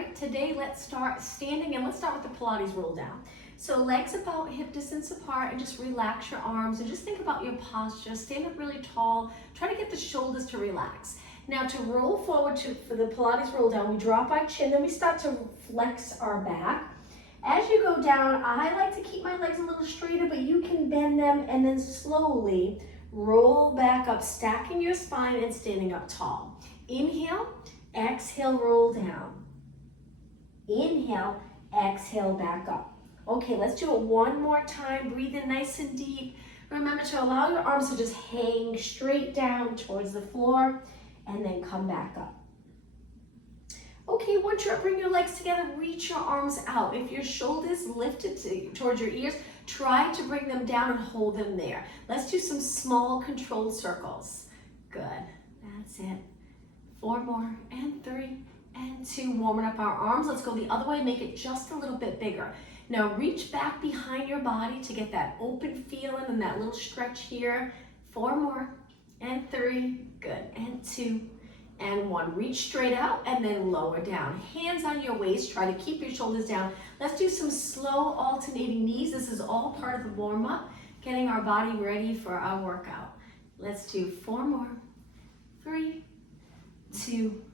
right, today let's start standing and let's start with the Pilates roll down. So legs about hip distance apart and just relax your arms and just think about your posture. Stand up really tall, try to get the shoulders to relax. Now to roll forward for the Pilates roll down, we drop our chin, then we start to flex our back. As you go down, I like to keep my legs a little straighter, but you can bend them and then slowly roll back up, stacking your spine and standing up tall. Inhale, exhale, roll down. Inhale, exhale, back up. Okay, let's do it one more time. Breathe in nice and deep. Remember to allow your arms to just hang straight down towards the floor and then come back up. Okay, once you're up, bring your legs together, reach your arms out. If your shoulders lifted towards your ears, try to bring them down and hold them there. Let's do some small controlled circles. Good, that's it. 4 more, and 3, and 2. Warming up our arms. Let's go the other way, make it just a little bit bigger. Now reach back behind your body to get that open feeling and that little stretch here. 4 more, and 3, good, and 2, and 1. Reach straight out and then lower down. Hands on your waist, try to keep your shoulders down. Let's do some slow alternating knees. This is all part of the warm up, getting our body ready for our workout. Let's do 4 more, 3, 2,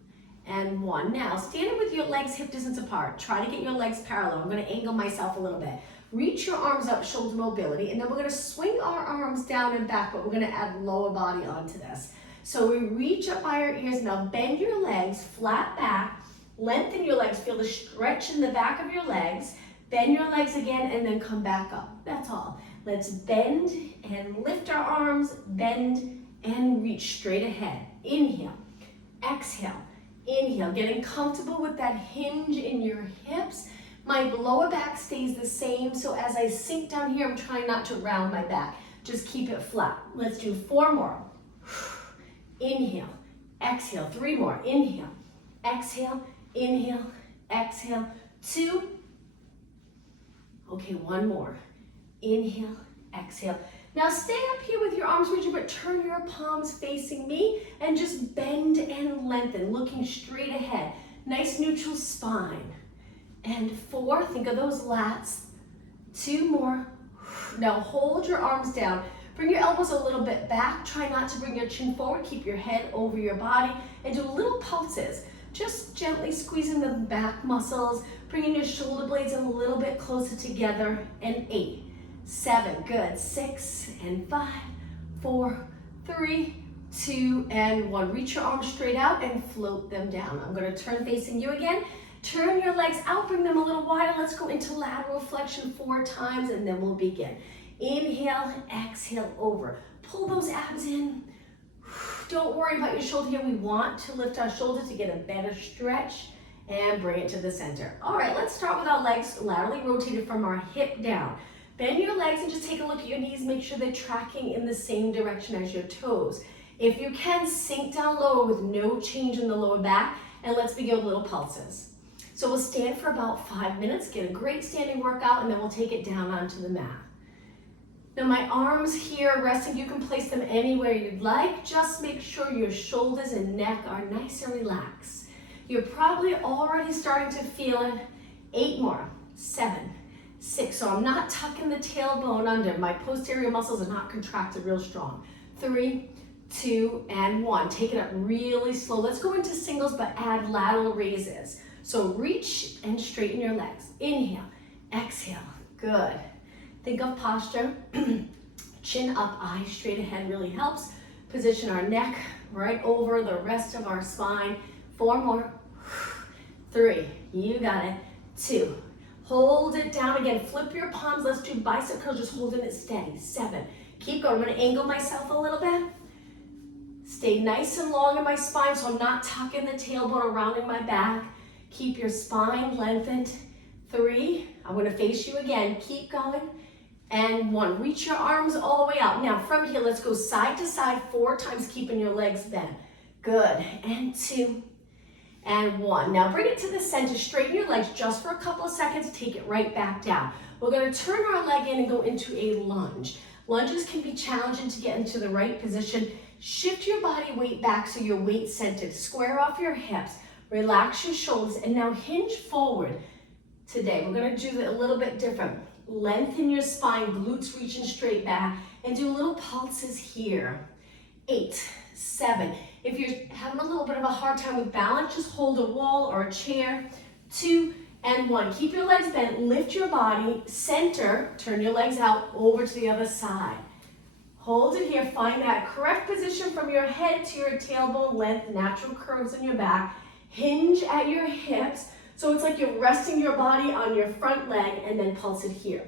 and 1. Now, stand up with your legs hip distance apart. Try to get your legs parallel. I'm going to angle myself a little bit. Reach your arms up, shoulder mobility, and then we're going to swing our arms down and back, but we're going to add lower body onto this. So we reach up by our ears. Now bend your legs, flat back, lengthen your legs, feel the stretch in the back of your legs, bend your legs again, and then come back up. That's all. Let's bend and lift our arms, bend and reach straight ahead. Inhale, exhale, inhale. Getting comfortable with that hinge in your hips. My lower back stays the same, so as I sink down here, I'm trying not to round my back. Just keep it flat. Let's do 4 more. Inhale, exhale. 3 more. Inhale, exhale, inhale, exhale. 2. Okay, 1 more. Inhale, exhale. Now stay up here with your arms reaching, but turn your palms facing me and just bend and lengthen, looking straight ahead. Nice neutral spine. And 4, think of those lats. 2 more. Now hold your arms down. Bring your elbows a little bit back. Try not to bring your chin forward. Keep your head over your body and do little pulses. Just gently squeezing the back muscles, bringing your shoulder blades a little bit closer together. And 8, 7, good. 6 and 5, 4, 3, 2, and 1. Reach your arms straight out and float them down. I'm going to turn facing you again. Turn your legs out, bring them a little wider. Let's go into lateral flexion 4 times and then we'll begin. Inhale, exhale, over. Pull those abs in. Don't worry about your shoulder here. We want to lift our shoulders to get a better stretch and bring it to the center. All right, let's start with our legs laterally rotated from our hip down. Bend your legs and just take a look at your knees. Make sure they're tracking in the same direction as your toes. If you can, sink down lower with no change in the lower back, and let's begin with little pulses. So we'll stand for about 5 minutes, get a great standing workout, and then we'll take it down onto the mat. Now my arms here resting, you can place them anywhere you'd like. Just make sure your shoulders and neck are nice and relaxed. You're probably already starting to feel it. 8 more, 7, 6. So I'm not tucking the tailbone under. My posterior muscles are not contracted real strong. 3, 2, and 1. Take it up really slow. Let's go into singles, but add lateral raises. So reach and straighten your legs. Inhale, exhale, good. Think of posture, chin up, eyes straight ahead really helps. Position our neck right over the rest of our spine. 4 more, 3, you got it, 2. Hold it down again, flip your palms, let's do bicep curls, just holding it steady. 7, keep going, I'm gonna angle myself a little bit. Stay nice and long in my spine so I'm not tucking the tailbone or rounding my back. Keep your spine lengthened. 3, I'm gonna face you again, keep going. And 1, reach your arms all the way out. Now from here, let's go side to side 4 times, keeping your legs bent. Good, and 2, and 1. Now bring it to the center, straighten your legs just for a couple of seconds, take it right back down. We're gonna turn our leg in and go into a lunge. Lunges can be challenging to get into the right position. Shift your body weight back so your weight's centered. Square off your hips. Relax your shoulders and now hinge forward. Today, we're gonna do it a little bit different. Lengthen your spine, glutes reaching straight back, and do little pulses here. 8, 7. If you're having a little bit of a hard time with balance, just hold a wall or a chair. 2 and 1. Keep your legs bent, lift your body, center, turn your legs out over to the other side. Hold it here, find that correct position from your head to your tailbone length, natural curves in your back. Hinge at your hips, so it's like you're resting your body on your front leg and then pulse it here.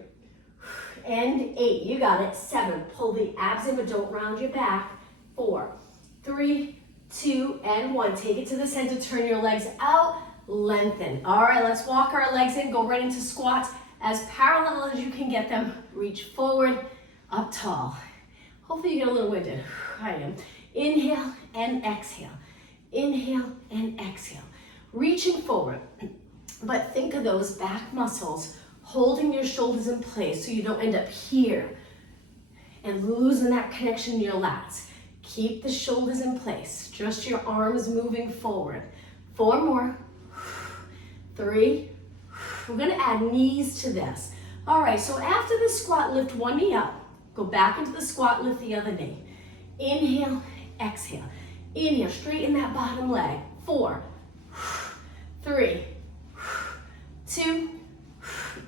And 8, you got it. 7, pull the abs in but don't round your back. 4, 3, 2, and 1. Take it to the center, turn your legs out, lengthen. All right, let's walk our legs in, go right into squats as parallel as you can get them. Reach forward, up tall. Hopefully you get a little winded. I am. Inhale and exhale. Inhale and exhale. Reaching forward, but think of those back muscles holding your shoulders in place so you don't end up here and losing that connection in your lats. Keep the shoulders in place, just your arms moving forward. 4 more. 3. We're gonna add knees to this. All right, so after the squat, lift one knee up. Go back into the squat, lift the other knee. Inhale, exhale. Inhale, straighten that bottom leg. 4, 3, 2,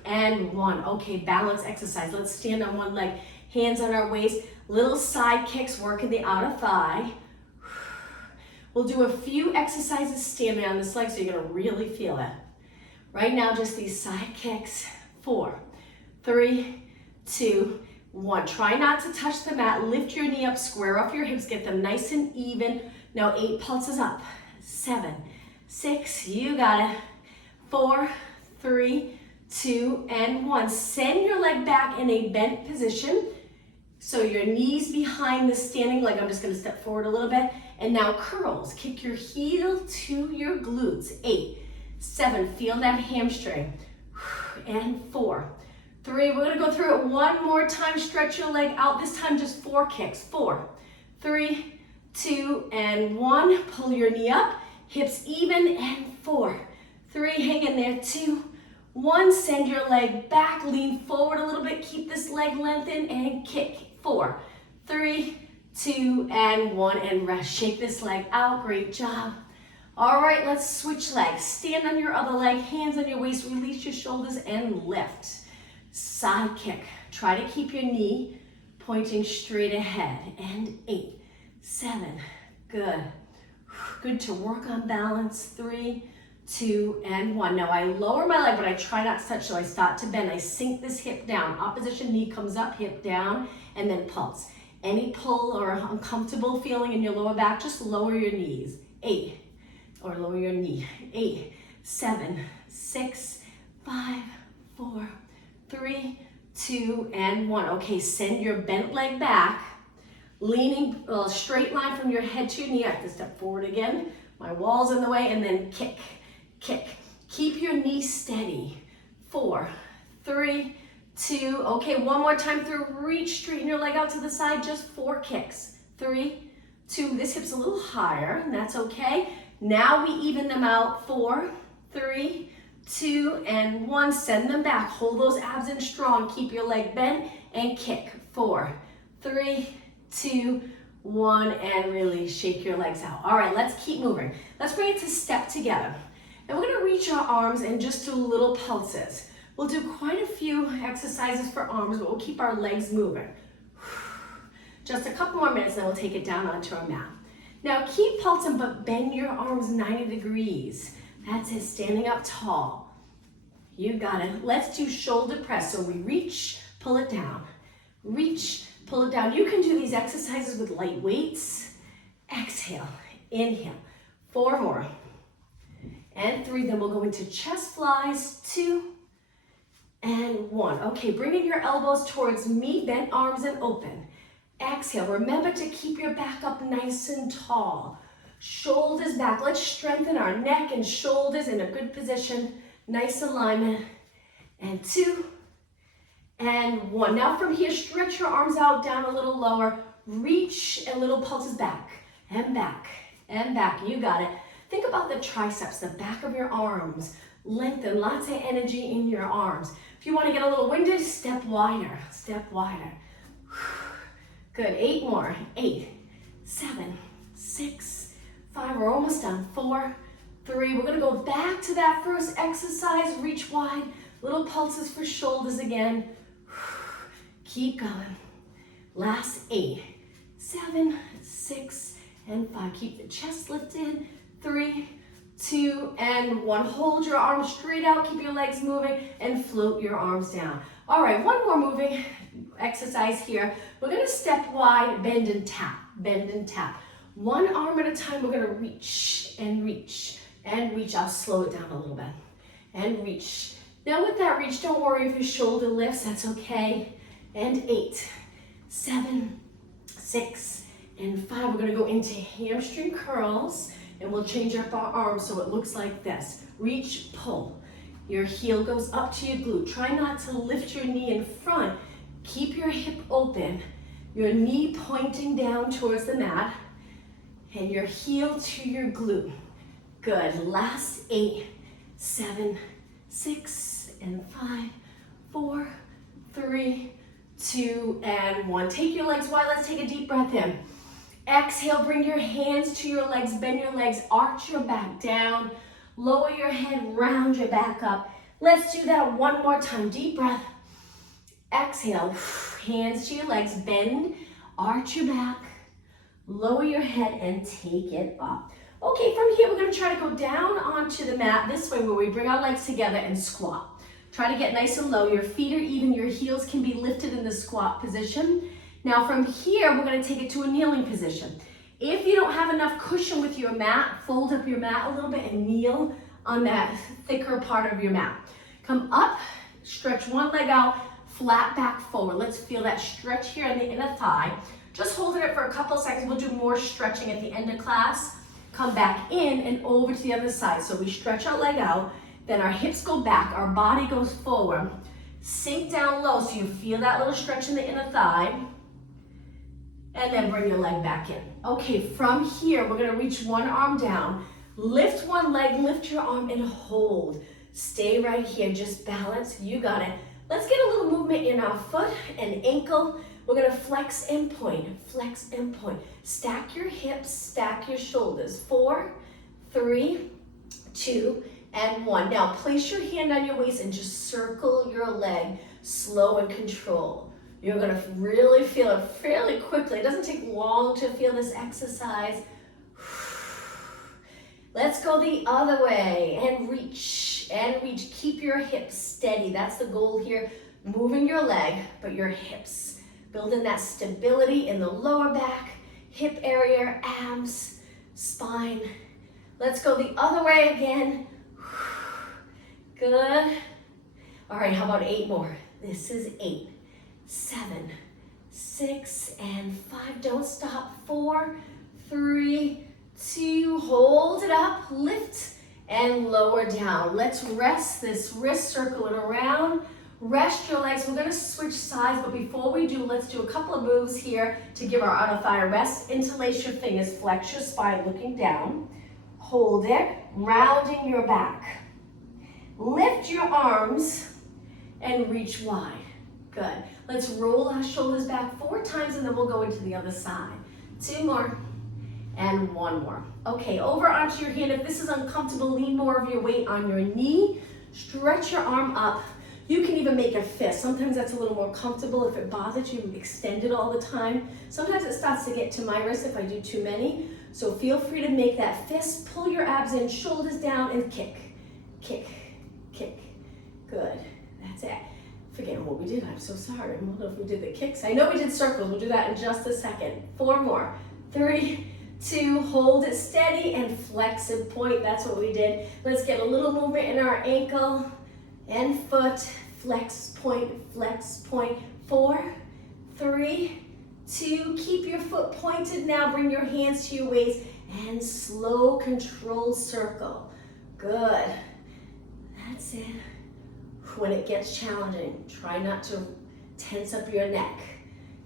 and 1. Okay, balance exercise. Let's stand on one leg, hands on our waist, little side kicks, working the outer thigh. We'll do a few exercises standing on this leg so you're gonna really feel it. Right now, just these side kicks. 4, 3, 2, 1. Try not to touch the mat. Lift your knee up, square off your hips, get them nice and even. Now 8 pulses up. 7, 6, you got it. 4, 3, 2, and 1. Send your leg back in a bent position. So your knees behind the standing leg. I'm just gonna step forward a little bit. And now curls. Kick your heel to your glutes. 8, 7, feel that hamstring. And 4, 3, we're gonna go through it one more time. Stretch your leg out, this time just 4 kicks. 4, 3, 2, and 1. Pull your knee up, hips even, and 4, 3, hang in there. 2, 1, send your leg back, lean forward a little bit, keep this leg lengthened, and kick. 4, 3, 2, and 1, and rest. Shake this leg out, great job. All right, let's switch legs. Stand on your other leg, hands on your waist, release your shoulders, and lift. Side kick. Try to keep your knee pointing straight ahead. And 8, 7, good. Good to work on balance. 3, 2, and 1. Now I lower my leg, but I try not to touch, so I start to bend. I sink this hip down. Opposition knee comes up, hip down, and then pulse. Any pull or uncomfortable feeling in your lower back, just lower your knees. 8, or lower your knee. 8, 7, 6, 5, 4, 3, 2, and 1. Okay, send your bent leg back, leaning a straight line from your head to your knee. I have to step forward again. My wall's in the way, and then kick, kick. Keep your knee steady. 4, 3, 2. Okay, one more time through. Reach, straighten your leg out to the side. Just 4 kicks. 3, 2. This hip's a little higher, and that's okay. Now we even them out. 4, 3, 2, and 1. Send them back. Hold those abs in strong. Keep your leg bent and kick. 4, 3, 2, 1, and release. Shake your legs out. All right, let's keep moving. Let's bring it to step together. And we're gonna reach our arms and just do little pulses. We'll do quite a few exercises for arms, but we'll keep our legs moving. Just a couple more minutes, then we'll take it down onto our mat. Now keep pulsing, but bend your arms 90 degrees. That's it, standing up tall. You got it. Let's do shoulder press. So we reach, pull it down. Reach, pull it down. You can do these exercises with light weights. Exhale, inhale. 4 more. And 3, then we'll go into chest flies. 2, and 1. Okay, bringing your elbows towards me, bent arms and open. Exhale, remember to keep your back up nice and tall. Shoulders back. Let's strengthen our neck and shoulders in a good position. Nice alignment. And 2, and 1. Now from here, stretch your arms out, down a little lower. Reach and little pulses back and back and back. You got it. Think about the triceps, the back of your arms. Lengthen, lots of energy in your arms. If you want to get a little winded, step wider, step wider. Good, 8 more. 8, 7, 6, 5, we're almost done. 4, 3, we're gonna go back to that first exercise, reach wide, little pulses for shoulders again. Keep going. Last 8, 7, 6, and 5. Keep the chest lifted. 3, 2, and 1. Hold your arms straight out, keep your legs moving, and float your arms down. All right, one more moving exercise here. We're gonna step wide, bend and tap, bend and tap. One arm at a time, we're gonna reach and reach and reach. I'll slow it down a little bit. And reach. Now with that reach, don't worry if your shoulder lifts, that's okay. And 8, 7, 6, and 5. We're gonna go into hamstring curls, and we'll change up our arms so it looks like this. Reach, pull. Your heel goes up to your glute. Try not to lift your knee in front. Keep your hip open, your knee pointing down towards the mat, and your heel to your glute. Good, last 8, 7, 6, and 5, 4, 3, 2, and 1. Take your legs wide, let's take a deep breath in. Exhale, bring your hands to your legs, bend your legs, arch your back down, lower your head, round your back up. Let's do that one more time, deep breath. Exhale, hands to your legs, bend, arch your back, lower your head, and take it up. Okay, from here, we're gonna try to go down onto the mat this way where we bring our legs together and squat. Try to get nice and low. Your feet are even, your heels can be lifted in the squat position. Now from here, we're gonna take it to a kneeling position. If you don't have enough cushion with your mat, fold up your mat a little bit and kneel on that thicker part of your mat. Come up, stretch one leg out, flat back forward. Let's feel that stretch here on the inner thigh. Just holding it for a couple of seconds. We'll do more stretching at the end of class. Come back in and over to the other side. So we stretch our leg out, then our hips go back, our body goes forward. Sink down low so you feel that little stretch in the inner thigh. And then bring your leg back in. Okay, from here, we're gonna reach one arm down, lift one leg, lift your arm and hold. Stay right here, just balance, you got it. Let's get a little movement in our foot and ankle. We're gonna flex and point, flex and point. Stack your hips, stack your shoulders. 4, 3, 2, and 1. Now place your hand on your waist and just circle your leg, slow and controlled. You're gonna really feel it fairly quickly. It doesn't take long to feel this exercise. Let's go the other way and reach and reach. Keep your hips steady. That's the goal here. Moving your leg, but your hips. Building that stability in the lower back, hip area, abs, spine. Let's go the other way again. Good. All right, how about 8 more? This is 8. 7, 6, and 5. Don't stop. 4, 3, 2. Hold it up. Lift and lower down. Let's rest this wrist circling around. Rest your legs. We're going to switch sides, but before we do, let's do a couple of moves here to give our outer thigh a rest. Interlace your fingers. Flex your spine looking down. Hold it. Rounding your back. Lift your arms and reach wide. Good. Let's roll our shoulders back 4 times and then we'll go into the other side. 2 more and 1 more. Okay, over onto your hand. If this is uncomfortable, lean more of your weight on your knee. Stretch your arm up. You can even make a fist. Sometimes that's a little more comfortable. If it bothers you, extend it all the time. Sometimes it starts to get to my wrist if I do too many. So feel free to make that fist. Pull your abs in, shoulders down, and kick, kick, kick. Good. That's it. Forgetting what we did. I'm so sorry. I don't know if we did the kicks. I know we did circles. We'll do that in just a second. 4 more. 3, 2, hold it steady and flex and point. That's what we did. Let's get a little movement in our ankle and foot. Flex, point, flex, point. 4, 3, 2. Keep your foot pointed now. Bring your hands to your waist and slow control circle. Good. That's it. When it gets challenging, try not to tense up your neck.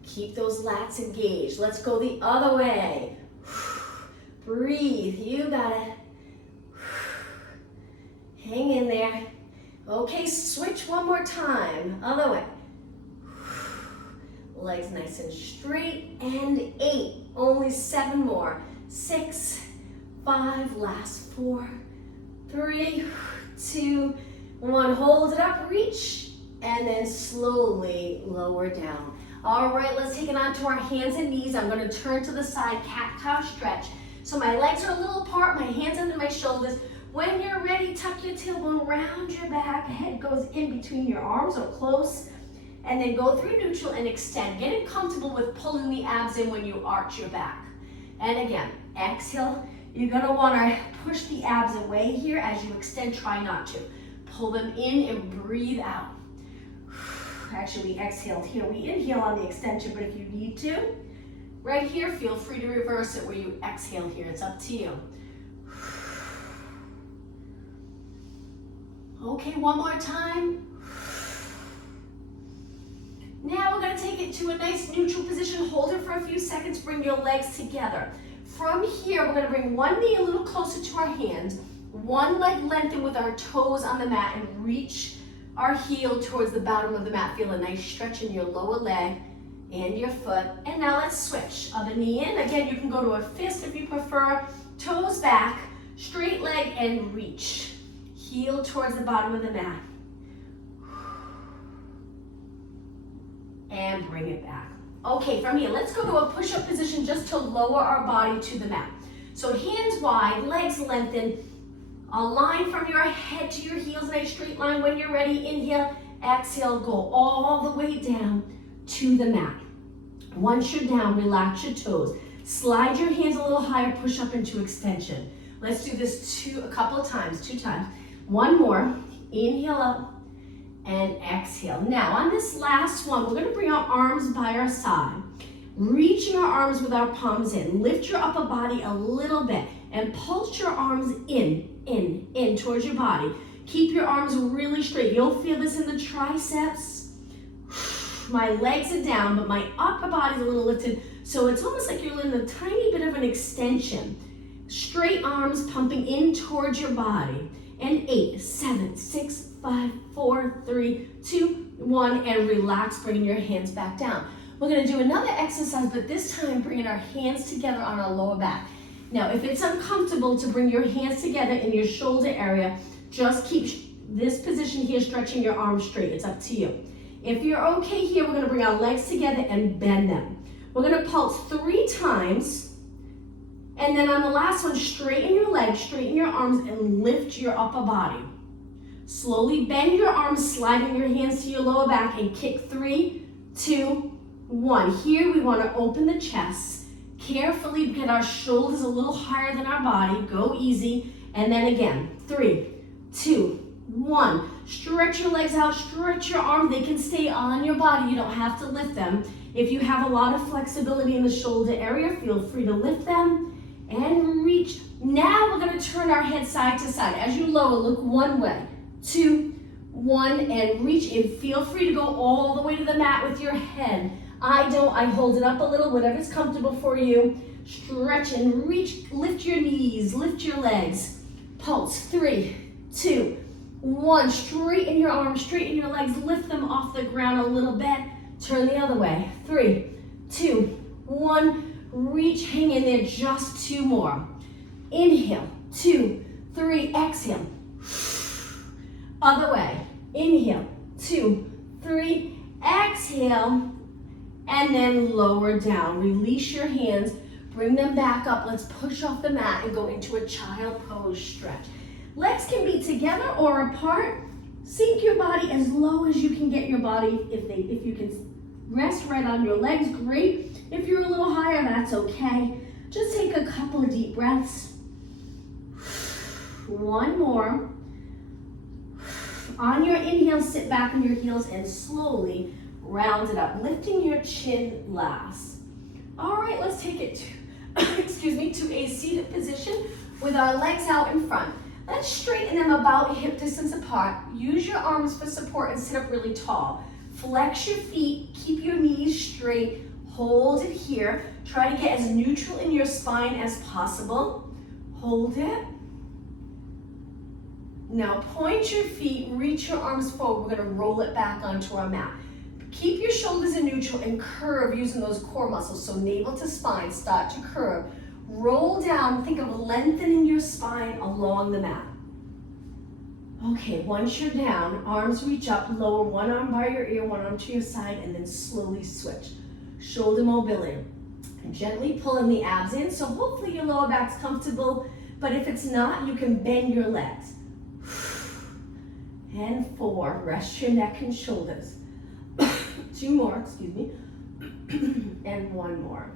Keep those lats engaged. Let's go the other way. Breathe, you got it. Hang in there. Okay, switch one more time. Other way. Legs nice and straight. And 8. Only 7 more. 6, 5, last 4, 3, 2, 1. Hold it up, reach, and then slowly lower down. All right, let's take it onto our hands and knees. I'm going to turn to the side, cat-cow stretch. So my legs are a little apart, my hands under my shoulders. When you're ready, tuck your tailbone round your back. Head goes in between your arms or close. And then go through neutral and extend. Getting comfortable with pulling the abs in when you arch your back. And again, exhale. You're going to want to push the abs away here as you extend. Try not to. Pull them in and breathe out. Actually, we exhaled here. We inhale on the extension, but if you need to, right here, feel free to reverse it where you exhale here. It's up to you. Okay, one more time. Now we're going to take it to a nice neutral position. Hold it for a few seconds. Bring your legs together. From here, we're going to bring one knee a little closer to our hand. One leg lengthen with our toes on the mat and reach our heel towards the bottom of the mat. Feel a nice stretch in your lower leg and your foot. And now let's switch. Other knee in. Again, you can go to a fist if you prefer. Toes back, straight leg, and reach. Heel towards the bottom of the mat. And bring it back. Okay, from here, let's go to a push-up position just to lower our body to the mat. So hands wide, legs lengthened. A line from your head to your heels, nice straight line. When you're ready, inhale, exhale, go all the way down to the mat. Once you're down, relax your toes. Slide your hands a little higher, push up into extension. Let's do this a couple of times, 2 times. One more, inhale up and exhale. Now on this last one, we're gonna bring our arms by our side. Reaching our arms with our palms in. Lift your upper body a little bit and pulse your arms in towards your body. Keep your arms really straight. You'll feel this in the triceps. My legs are down, but my upper body's a little lifted. So it's almost like you're in a tiny bit of an extension. Straight arms pumping in towards your body. And 8, 7, 6, 5, 4, 3, 2, 1, and relax, bringing your hands back down. We're gonna do another exercise, but this time bringing our hands together on our lower back. Now, if it's uncomfortable to bring your hands together in your shoulder area, just keep this position here, stretching your arms straight. It's up to you. If you're okay here, we're gonna bring our legs together and bend them. We're gonna pulse 3 times, and then on the last one, straighten your legs, straighten your arms, and lift your upper body. Slowly bend your arms, sliding your hands to your lower back, and kick 3, 2, 1. Here we want to open the chest. Carefully get our shoulders a little higher than our body. Go easy. And then again, 3, 2, 1. Stretch your legs out, stretch your arms. They can stay on your body. You don't have to lift them. If you have a lot of flexibility in the shoulder area, feel free to lift them and reach. Now we're going to turn our head side to side. As you lower, look one way, 2, 1, and reach. And feel free to go all the way to the mat with your head. I hold it up a little, whatever's comfortable for you. Stretch and reach, lift your knees, lift your legs. Pulse, 3, 2, 1. Straighten your arms, straighten your legs, lift them off the ground a little bit. Turn the other way, 3, 2, 1. Reach, hang in there, just 2 more. Inhale, 2, 3, exhale. Other way, inhale, 2, 3, exhale. And then lower down. Release your hands, bring them back up. Let's push off the mat and go into a child pose stretch. Legs can be together or apart. Sink your body as low as you can get your body. If you can rest right on your legs, great. If you're a little higher, that's okay. Just take a couple of deep breaths. One more. On your inhale, sit back on your heels and slowly round it up, lifting your chin last. All right, let's take it to a seated position with our legs out in front. Let's straighten them about hip distance apart. Use your arms for support and sit up really tall. Flex your feet, keep your knees straight, hold it here. Try to get as neutral in your spine as possible. Hold it. Now point your feet, reach your arms forward. We're gonna roll it back onto our mat. Keep your shoulders in neutral and curve using those core muscles. So navel to spine, start to curve. Roll down, think of lengthening your spine along the mat. Okay, once you're down, arms reach up, lower one arm by your ear, one arm to your side, and then slowly switch. Shoulder mobility. And gently pulling the abs in, so hopefully your lower back's comfortable, but if it's not, you can bend your legs. And 4, rest your neck and shoulders. 2 more, excuse me, and 1 more.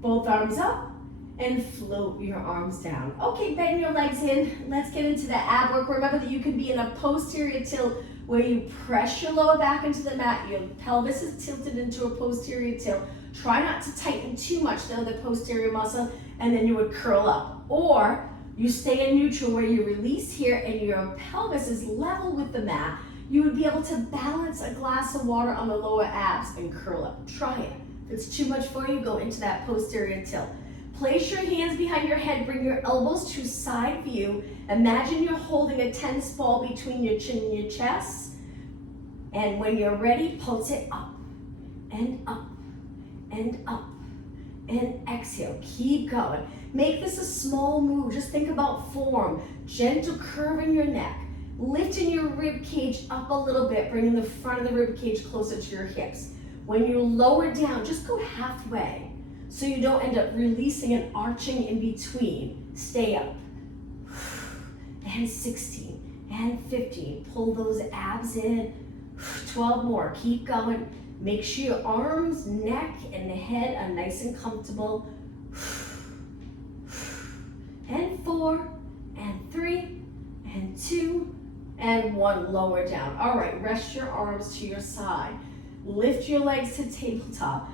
Both arms up and float your arms down. Okay, bend your legs in. Let's get into the ab work. Remember that you can be in a posterior tilt where you press your lower back into the mat, your pelvis is tilted into a posterior tilt. Try not to tighten too much though, the posterior muscle, and then you would curl up. Or you stay in neutral where you release here and your pelvis is level with the mat. You would be able to balance a glass of water on the lower abs and curl up. Try it. If it's too much for you, go into that posterior tilt. Place your hands behind your head, bring your elbows to side view. Imagine you're holding a tennis ball between your chin and your chest. And when you're ready, pulse it up and up and up. And exhale, keep going. Make this a small move, just think about form. Gentle curve in your neck. Lifting your rib cage up a little bit, bringing the front of the rib cage closer to your hips. When you lower down, just go halfway so you don't end up releasing and arching in between. Stay up. And 16 and 15. Pull those abs in. 12 more. Keep going. Make sure your arms, neck, and the head are nice and comfortable. And 4 and 3 and 2 and 1. Lower down. All right, rest your arms to your side. Lift your legs to tabletop.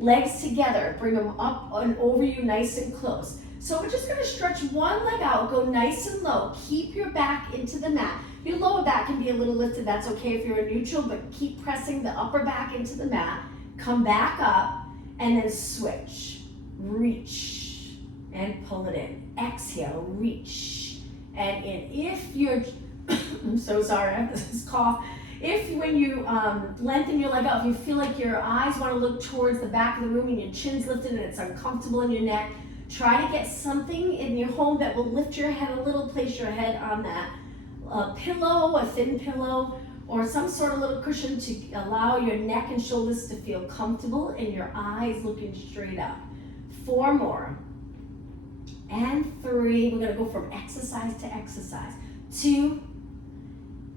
Legs together, bring them up and over you nice and close. So we're just gonna stretch one leg out, go nice and low. Keep your back into the mat. Your lower back can be a little lifted, that's okay if you're in neutral, but keep pressing the upper back into the mat. Come back up and then switch. Reach and pull it in. Exhale, reach and in. If you're, I'm so sorry, I have this cough. If when you lengthen your leg out, if you feel like your eyes want to look towards the back of the room and your chin's lifted and it's uncomfortable in your neck, try to get something in your home that will lift your head a little. Place your head on that pillow, a thin pillow, or some sort of little cushion to allow your neck and shoulders to feel comfortable and your eyes looking straight up. 4 more. And 3. We're going to go from exercise to exercise. 2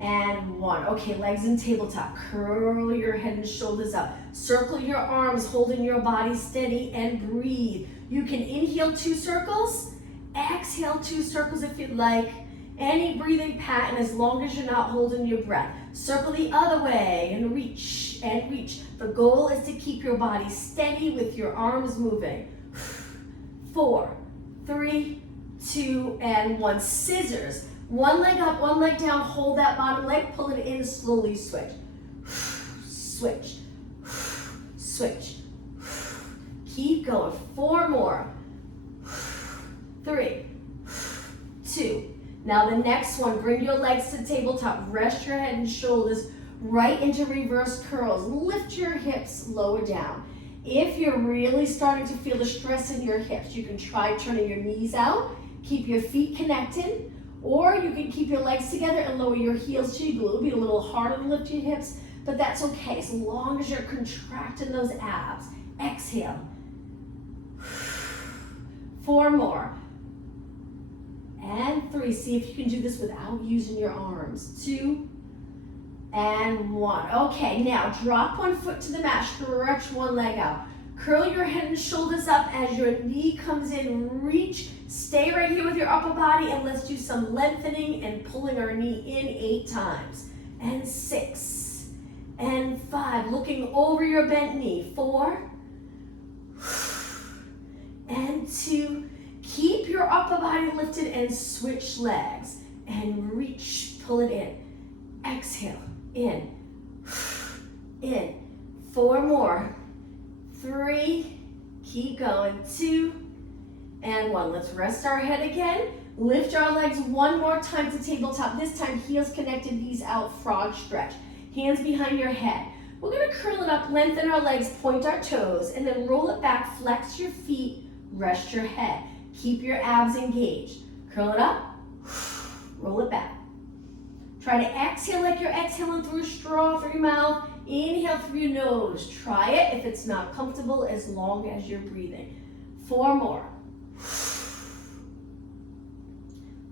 and 1. Okay, legs in tabletop. Curl your head and shoulders up. Circle your arms, holding your body steady, and breathe. You can inhale 2 circles, exhale 2 circles if you'd like. Any breathing pattern as long as you're not holding your breath. Circle the other way and reach and reach. The goal is to keep your body steady with your arms moving. 4, 3, 2, and 1. Scissors. One leg up, one leg down, hold that bottom leg, pull it in, slowly switch. Switch, switch. Keep going. 4 more. 3, 2. Now the next one, bring your legs to tabletop, rest your head and shoulders right into reverse curls. Lift your hips, lower down. If you're really starting to feel the stress in your hips, you can try turning your knees out, keep your feet connected, or you can keep your legs together and lower your heels to you. It'll be a little harder to lift your hips, but that's okay as long as you're contracting those abs. Exhale. 4 more. And 3. See if you can do this without using your arms. 2 and 1. Okay, now drop one foot to the mat, stretch one leg out. Curl your head and shoulders up as your knee comes in, reach. Stay right here with your upper body and let's do some lengthening and pulling our knee in 8 times. And 6 and 5, looking over your bent knee. 4 and 2. Keep your upper body lifted and switch legs and reach, pull it in. Exhale, in, in. 4 more. 3, keep going. 2 and 1. Let's rest our head again. Lift our legs one more time to tabletop. This time, heels connected, knees out, frog stretch. Hands behind your head. We're gonna curl it up, lengthen our legs, point our toes, and then roll it back, flex your feet, rest your head. Keep your abs engaged. Curl it up, roll it back. Try to exhale like you're exhaling through a straw through your mouth. Inhale through your nose. Try it if it's not comfortable, as long as you're breathing. 4 more.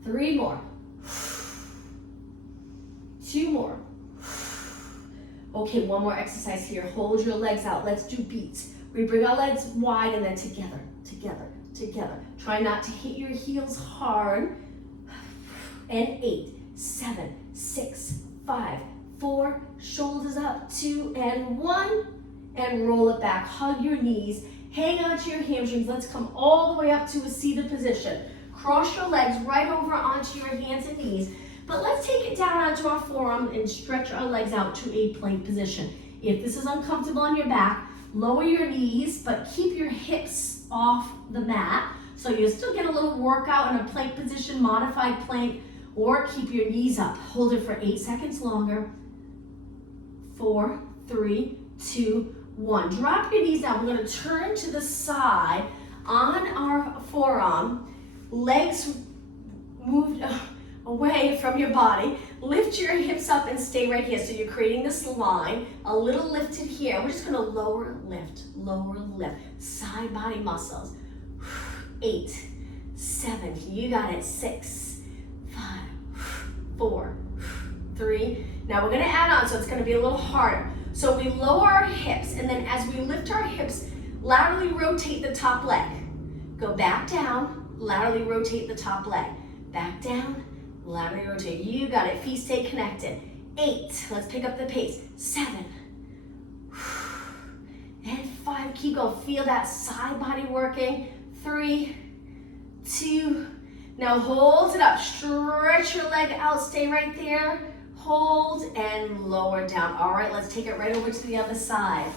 3 more. 2 more. Okay, one more exercise here. Hold your legs out. Let's do beats. We bring our legs wide and then together, together, together. Try not to hit your heels hard. And 8, 7, 6, 5, 4, shoulders up, 2 and 1, and roll it back. Hug your knees, hang on to your hamstrings. Let's come all the way up to a seated position. Cross your legs right over onto your hands and knees, but let's take it down onto our forearm and stretch our legs out to a plank position. If this is uncomfortable on your back, lower your knees, but keep your hips off the mat, so you'll still get a little workout in a plank position, modified plank, or keep your knees up. Hold it for 8 seconds longer. 4, 3, 2, 1. Drop your knees down. We're going to turn to the side on our forearm. Legs moved away from your body. Lift your hips up and stay right here. So you're creating this line, a little lifted here. We're just going to lower, lift, side body muscles. 8, 7, you got it. 6, 5, 4, 3. Now we're going to add on, so it's going to be a little harder. So we lower our hips, and then as we lift our hips, laterally rotate the top leg. Go back down, laterally rotate the top leg. Back down, laterally rotate. You got it. Feet stay connected. 8. Let's pick up the pace. 7. And 5. Keep going. Feel that side body working. 3, 2. Now hold it up. Stretch your leg out. Stay right there. Hold and lower down. All right, let's take it right over to the other side.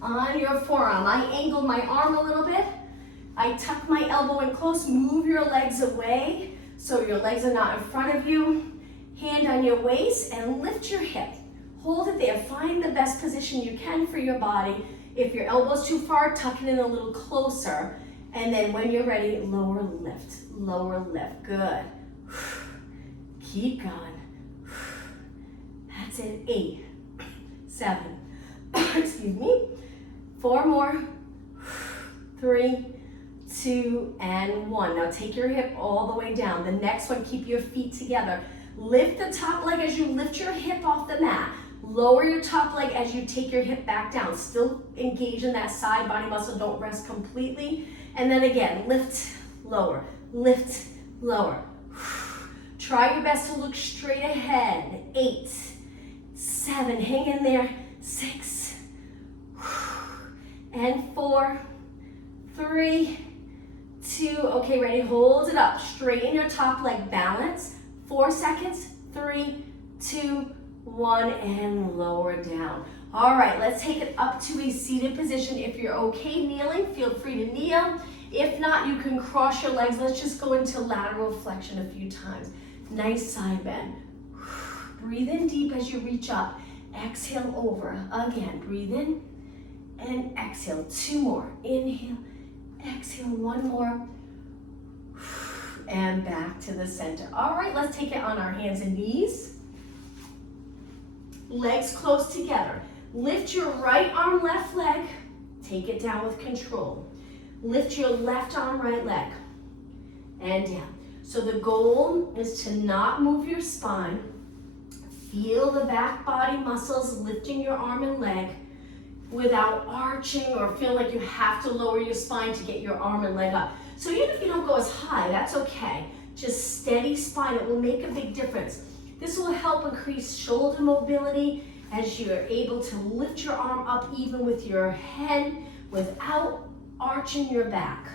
On your forearm, I angled my arm a little bit. I tuck my elbow in close. Move your legs away so your legs are not in front of you. Hand on your waist and lift your hip. Hold it there. Find the best position you can for your body. If your elbow's too far, tuck it in a little closer. And then when you're ready, lower lift. Lower lift. Good. Keep going. That's it. 8, 7, excuse me. 4 more. 3, 2, and 1. Now take your hip all the way down. The next one, keep your feet together. Lift the top leg as you lift your hip off the mat. Lower your top leg as you take your hip back down. Still engage in that side body muscle. Don't rest completely. And then again, lift, lower, lift, lower. Try your best to look straight ahead. 8, 7, hang in there. 6, and 4, 3, 2, okay, ready, hold it up. Straighten your top leg, balance. 4 seconds, 3, 2, 1, and lower down. All right, let's take it up to a seated position. If you're okay kneeling, feel free to kneel. If not, you can cross your legs. Let's just go into lateral flexion a few times. Nice side bend. Breathe in deep as you reach up. Exhale over. Again, breathe in and exhale. 2 more. Inhale, exhale, 1 more. And back to the center. All right, let's take it on our hands and knees. Legs close together. Lift your right arm, left leg. Take it down with control. Lift your left arm, right leg. And down. So the goal is to not move your spine. Feel the back body muscles lifting your arm and leg without arching or feel like you have to lower your spine to get your arm and leg up. So even if you don't go as high, that's okay. Just steady spine, it will make a big difference. This will help increase shoulder mobility as you're able to lift your arm up even with your head without arching your back.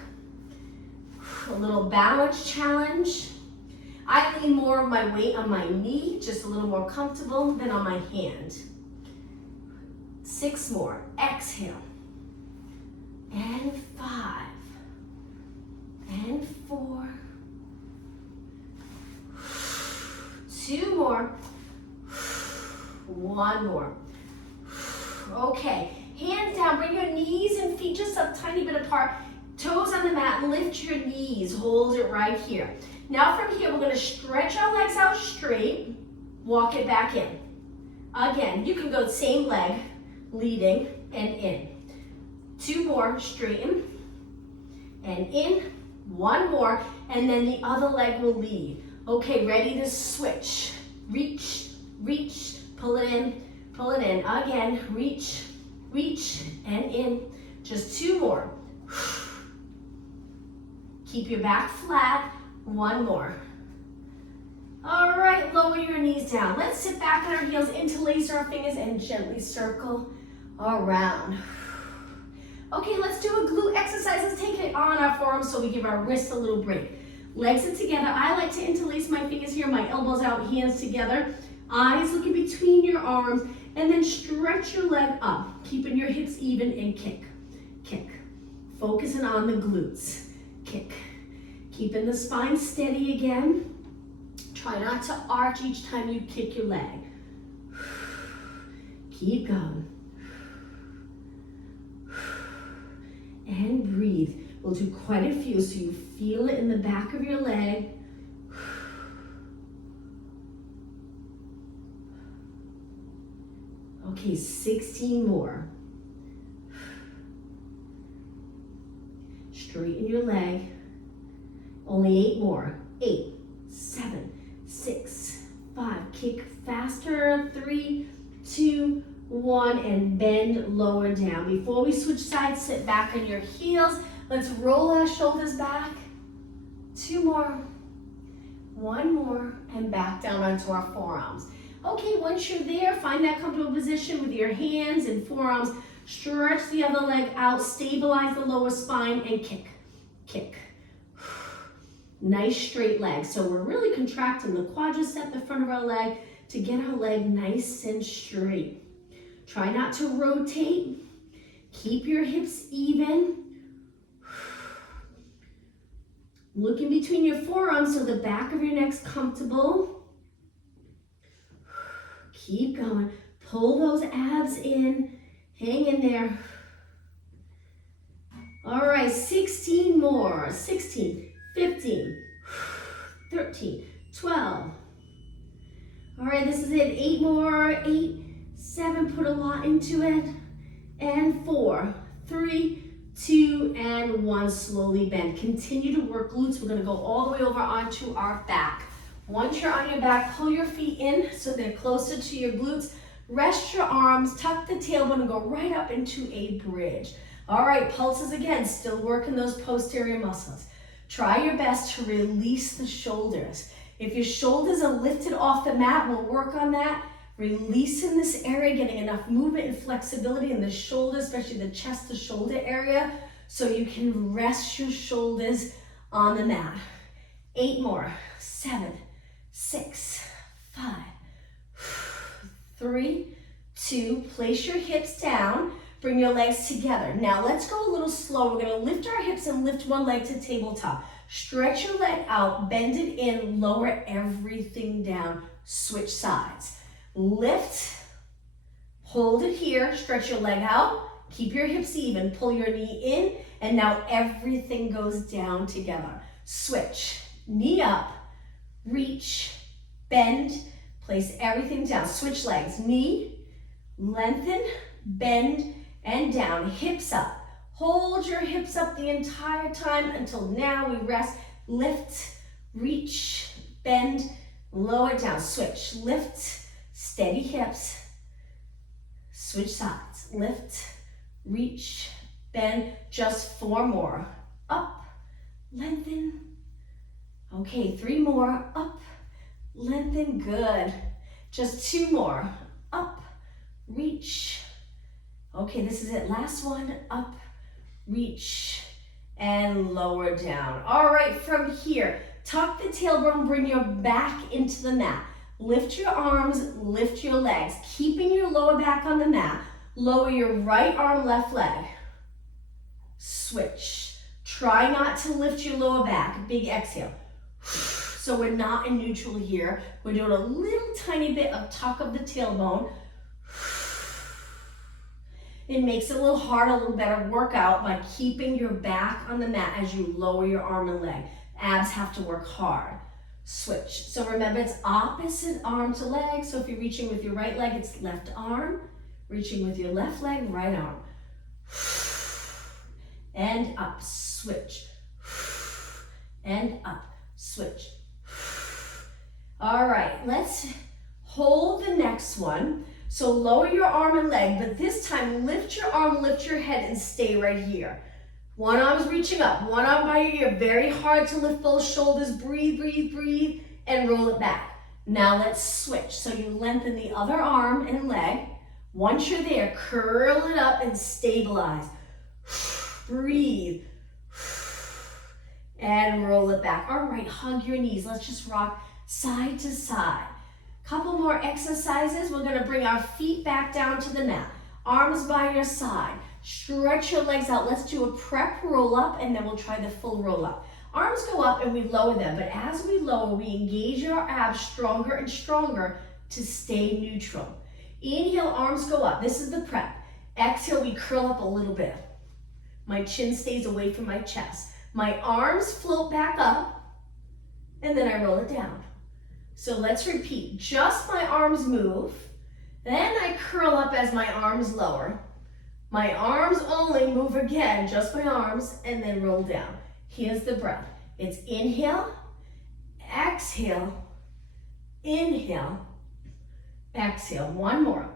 A little balance challenge. I lean more of my weight on my knee, just a little more comfortable than on my hand. 6 more. Exhale. And 5. And 4. 2 more. 1 more. Okay, hands down, bring your knees and feet just a tiny bit apart. Toes on the mat, lift your knees, hold it right here. Now from here, we're gonna stretch our legs out straight, walk it back in. Again, you can go same leg, leading and in. 2 more, straighten and in. 1 more, and then the other leg will lead. Okay, ready to switch. Reach, reach, pull it in, pull it in. Again, reach, reach, and in. Just 2 more. Keep your back flat. 1 more. All right, lower your knees down. Let's sit back on our heels, interlace our fingers, and gently circle around. Okay, let's do a glute exercise. Let's take it on our forearms so we give our wrists a little break. Legs are together. I like to interlace my fingers here, my elbows out, hands together. Eyes looking between your arms, and then stretch your leg up, keeping your hips even, and kick, kick. Focusing on the glutes, kick. Keeping the spine steady again. Try not to arch each time you kick your leg. Keep going. And breathe. We'll do quite a few so you feel it in the back of your leg. Okay, 16 more. Straighten your leg. Only 8 more. 8, 7, 6, 5. Kick faster. 3, 2, 1, and bend lower down. Before we switch sides, sit back on your heels. Let's roll our shoulders back. 2 more. 1 more, and back down onto our forearms. Okay, once you're there, find that comfortable position with your hands and forearms. Stretch the other leg out, stabilize the lower spine, and kick, kick. Nice straight leg. So we're really contracting the quadricep, the front of our leg, to get our leg nice and straight. Try not to rotate. Keep your hips even. Look in between your forearms so the back of your neck's comfortable. Keep going. Pull those abs in. Hang in there. All right, 16 more. 16, 15, 13, 12. All right, this is it. 8 more. 8, 7, put a lot into it. And 4, 3, 2, and 1. Slowly bend. Continue to work glutes. We're going to go all the way over onto our back. Once you're on your back, pull your feet in so they're closer to your glutes. Rest your arms, tuck the tailbone, and go right up into a bridge. All right, pulses again. Still working those posterior muscles. Try your best to release the shoulders. If your shoulders are lifted off the mat, we'll work on that. Releasing this area, getting enough movement and flexibility in the shoulders, especially the chest to shoulder area, so you can rest your shoulders on the mat. 8 more. 7, 6, 5, 3, 2. Place your hips down. Bring your legs together. Now let's go a little slow. We're going to lift our hips and lift one leg to tabletop. Stretch your leg out, bend it in, lower everything down. Switch sides. Lift, hold it here, stretch your leg out, keep your hips even, pull your knee in, and now everything goes down together. Switch, knee up, reach, bend, place everything down. Switch legs, knee, lengthen, bend, and down. Hips up. Hold your hips up the entire time until now we rest. Lift, reach, bend, lower down. Switch, lift, steady hips, switch sides, lift, reach, bend, just 4 more, up, lengthen, okay, 3 more, up, lengthen, good, just 2 more, up, reach, okay, this is it, last one, up, reach, and lower down. All right, from here, tuck the tailbone, bring your back into the mat. Lift your arms, lift your legs, keeping your lower back on the mat. Lower your right arm, left leg. Switch. Try not to lift your lower back. Big exhale. So we're not in neutral here. We're doing a little tiny bit of tuck of the tailbone. It makes it a little harder, a little better workout by keeping your back on the mat as you lower your arm and leg. Abs have to work hard. Switch. So remember, it's opposite arm to leg. So if you're reaching with your right leg, it's left arm. Reaching with your left leg, right arm. And up, switch. And up, switch. All right, let's hold the next one. So lower your arm and leg, but this time lift your arm, lift your head, and stay right here. One arm's reaching up, one arm by your ear. Very hard to lift those shoulders. Breathe, breathe, breathe, and roll it back. Now let's switch. So you lengthen the other arm and leg. Once you're there, curl it up and stabilize. Breathe. And roll it back. All right, hug your knees. Let's just rock side to side. Couple more exercises. We're gonna bring our feet back down to the mat. Arms by your side. Stretch your legs out. Let's do a prep roll up and then we'll try the full roll up. Arms go up and we lower them, but as we lower, we engage our abs stronger and stronger to stay neutral. Inhale, arms go up. This is the prep. Exhale, we curl up a little bit. My chin stays away from my chest. My arms float back up and then I roll it down. So let's repeat. Just my arms move. Then I curl up as my arms lower. My arms only move again, just my arms, and then roll down. Here's the breath. It's inhale, exhale, inhale, exhale. One more.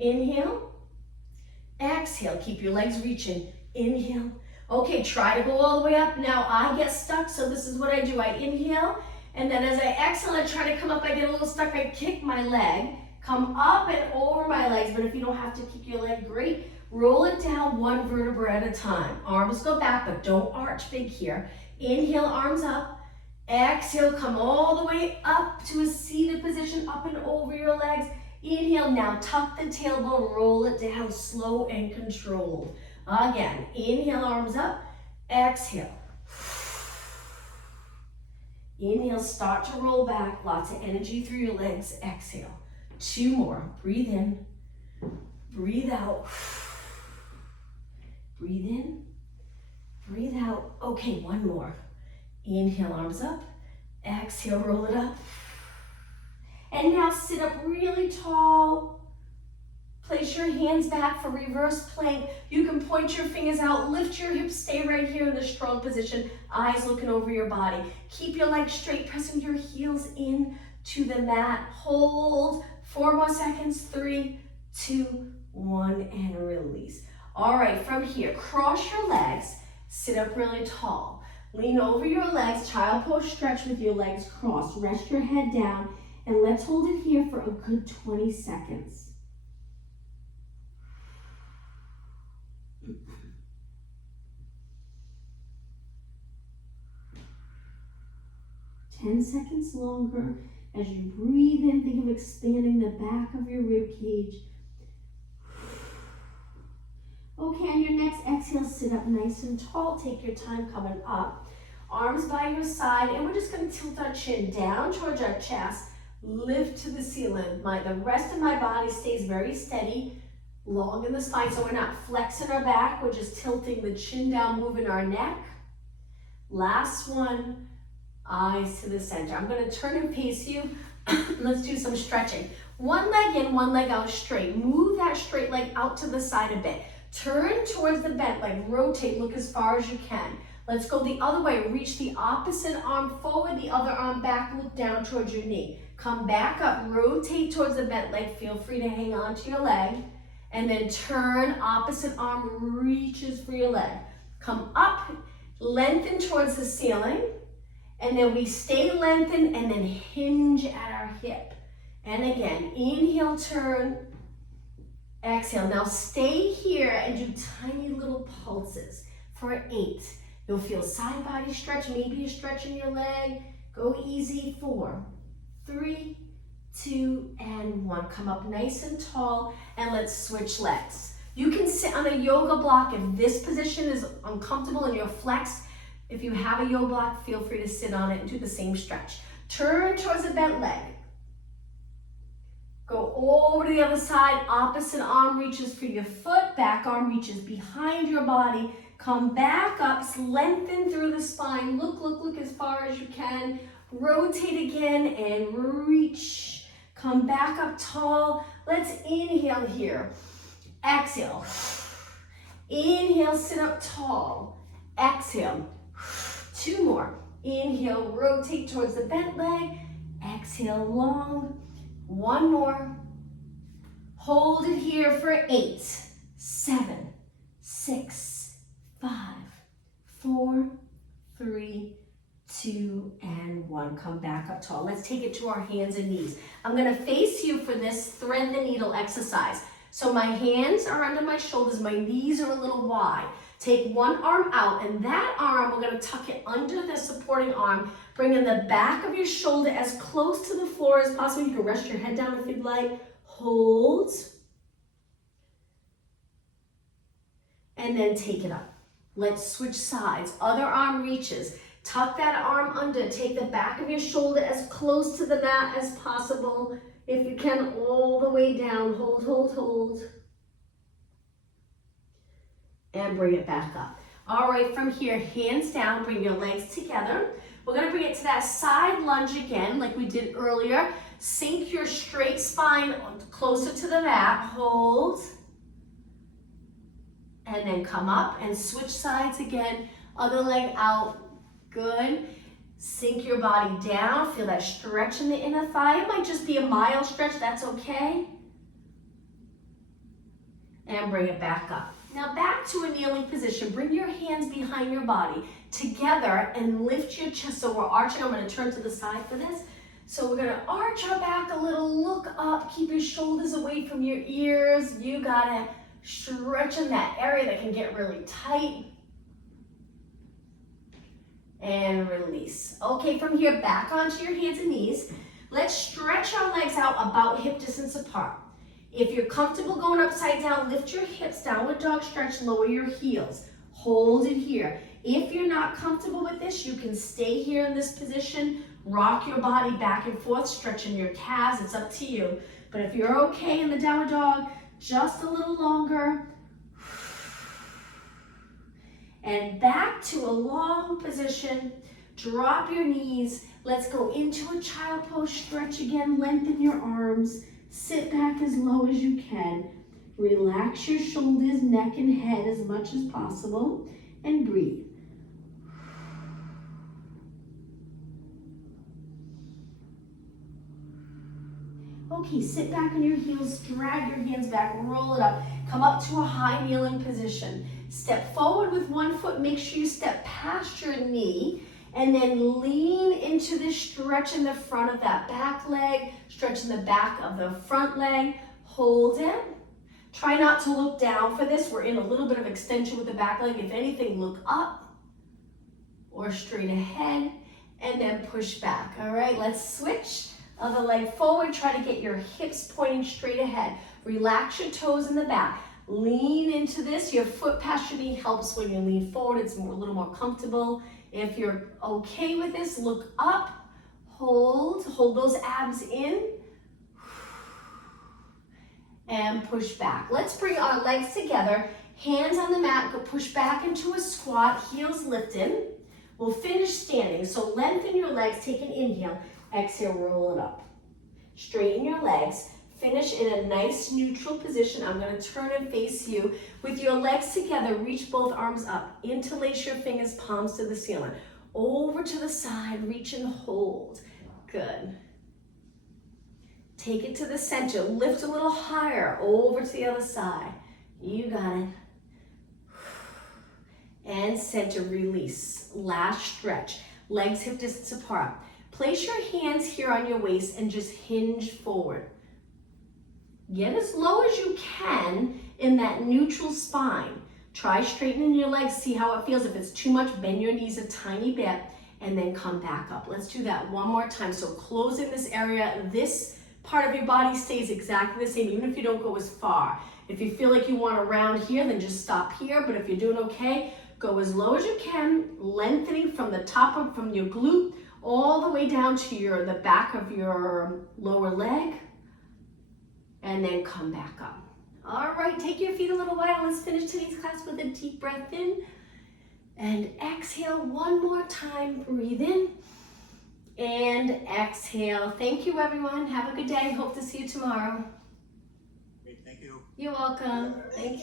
Inhale, exhale. Keep your legs reaching. Inhale. Okay, try to go all the way up. Now I get stuck, so this is what I do. I inhale, and then as I exhale, I try to come up. I get a little stuck. I kick my leg, come up and over my legs, but if you don't have to kick your leg, great. Roll it down one vertebra at a time. Arms go back, but don't arch big here. Inhale, arms up. Exhale, come all the way up to a seated position, up and over your legs. Inhale, now tuck the tailbone, roll it down, slow and controlled. Again, inhale, arms up. Exhale. Inhale, start to roll back. Lots of energy through your legs. Exhale. Two more. Breathe in. Breathe out. Breathe in, breathe out. Okay, one more. Inhale, arms up. Exhale, roll it up. And now sit up really tall. Place your hands back for reverse plank. You can point your fingers out, lift your hips, stay right here in the strong position. Eyes looking over your body. Keep your legs straight, pressing your heels in to the mat. Hold 4 more seconds. 3, 2, 1, and release. All right, from here, cross your legs, sit up really tall. Lean over your legs, child pose stretch with your legs crossed. Rest your head down, and let's hold it here for a good 20 seconds. Ten seconds longer. As you breathe in, think of expanding the back of your rib cage. Okay, on your next exhale, sit up nice and tall. Take your time coming up. Arms by your side, and we're just going to tilt our chin down towards our chest. Lift to the ceiling. The rest of my body stays very steady, long in the spine, so we're not flexing our back. We're just tilting the chin down, moving our neck. Last one, eyes to the center. I'm going to turn and face you. Let's do some stretching. One leg in, one leg out straight. Move that straight leg out to the side a bit. Turn towards the bent leg, rotate, look as far as you can. Let's go the other way. Reach the opposite arm forward, the other arm back, look down towards your knee. Come back up, rotate towards the bent leg. Feel free to hang on to your leg. And then turn, opposite arm reaches for your leg. Come up, lengthen towards the ceiling. And then we stay lengthened and then hinge at our hip. And again, inhale, turn. Exhale. Now stay here and do tiny little pulses for 8. You'll feel side body stretch, maybe a stretch in your leg. Go easy. 4, 3, 2, and 1. Come up nice and tall, and let's switch legs. You can sit on a yoga block if this position is uncomfortable and you're flexed. If you have a yoga block, feel free to sit on it and do the same stretch. Turn towards the bent leg. Go over to the other side. Opposite arm reaches for your foot. Back arm reaches behind your body. Come back up. Lengthen through the spine. Look as far as you can. Rotate again and reach. Come back up tall. Let's inhale here. Exhale. Inhale, sit up tall. Exhale. 2 more. Inhale, rotate towards the bent leg. Exhale, long. 1 more. Hold it here for 8, 7, 6, 5, 4, 3, 2, and 1. Come back up tall. Let's take it to our hands and knees. I'm going to face you for this thread the needle exercise. So my hands are under my shoulders. My knees are a little wide. Take one arm out, and that arm, we're going to tuck it under the supporting arm. Bring in the back of your shoulder as close to the floor as possible. You can rest your head down if you'd like. Hold. And then take it up. Let's switch sides. Other arm reaches. Tuck that arm under. Take the back of your shoulder as close to the mat as possible. If you can, all the way down. Hold, hold, hold. And bring it back up. All right, from here, hands down, bring your legs together. We're gonna bring it to that side lunge again, like we did earlier. Sink your straight spine closer to the mat, hold. And then come up and switch sides again. Other leg out, good. Sink your body down, feel that stretch in the inner thigh. It might just be a mild stretch, that's okay. And bring it back up. Now back to a kneeling position. Bring your hands behind your body together and lift your chest. So we're arching. I'm going to turn to the side for this. So we're going to arch our back a little, look up, keep your shoulders away from your ears. You got to stretch in that area that can get really tight. And release. Okay, from here, back onto your hands and knees. Let's stretch our legs out about hip distance apart. If you're comfortable going upside down, lift your hips, downward dog stretch, lower your heels. Hold it here. If you're not comfortable with this, you can stay here in this position, rock your body back and forth, stretching your calves, it's up to you. But if you're okay in the downward dog, just a little longer. And back to a long position, drop your knees. Let's go into a child pose, stretch again, lengthen your arms. Sit back as low as you can. Relax your shoulders, neck, and head as much as possible. And breathe. Okay, sit back on your heels, drag your hands back, roll it up. Come up to a high kneeling position. Step forward with one foot. Make sure you step past your knee. And then lean into this stretch in the front of that back leg, stretch in the back of the front leg, hold it. Try not to look down for this. We're in a little bit of extension with the back leg. If anything, look up or straight ahead and then push back. All right, let's switch. Other leg forward, try to get your hips pointing straight ahead. Relax your toes in the back. Lean into this. Your foot past your knee helps when you lean forward. It's a little more comfortable. If you're okay with this, look up, hold those abs in, and push back. Let's bring our legs together, hands on the mat, go push back into a squat, heels lifted. We'll finish standing, so lengthen your legs, take an inhale, exhale, roll it up. Straighten your legs. Finish in a nice neutral position. I'm going to turn and face you. With your legs together, reach both arms up. Interlace your fingers, palms to the ceiling. Over to the side, reach and hold. Good. Take it to the center. Lift a little higher. Over to the other side. You got it. And center, release. Last stretch. Legs hip distance apart. Place your hands here on your waist and just hinge forward. Get as low as you can in that neutral spine. Try straightening your legs, see how it feels. If it's too much, bend your knees a tiny bit and then come back up. Let's do that one more time. So closing this area, this part of your body stays exactly the same, even if you don't go as far. If you feel like you want to round here, then just stop here. But if you're doing okay, go as low as you can, lengthening from the top of, from your glute all the way down to the back of your lower leg, and then come back up. All right, take your feet a little wide. Let's finish today's class with a deep breath in. And exhale one more time. Breathe in and exhale. Thank you, everyone. Have a good day. Hope to see you tomorrow. Great, thank you. You're welcome. Thank you.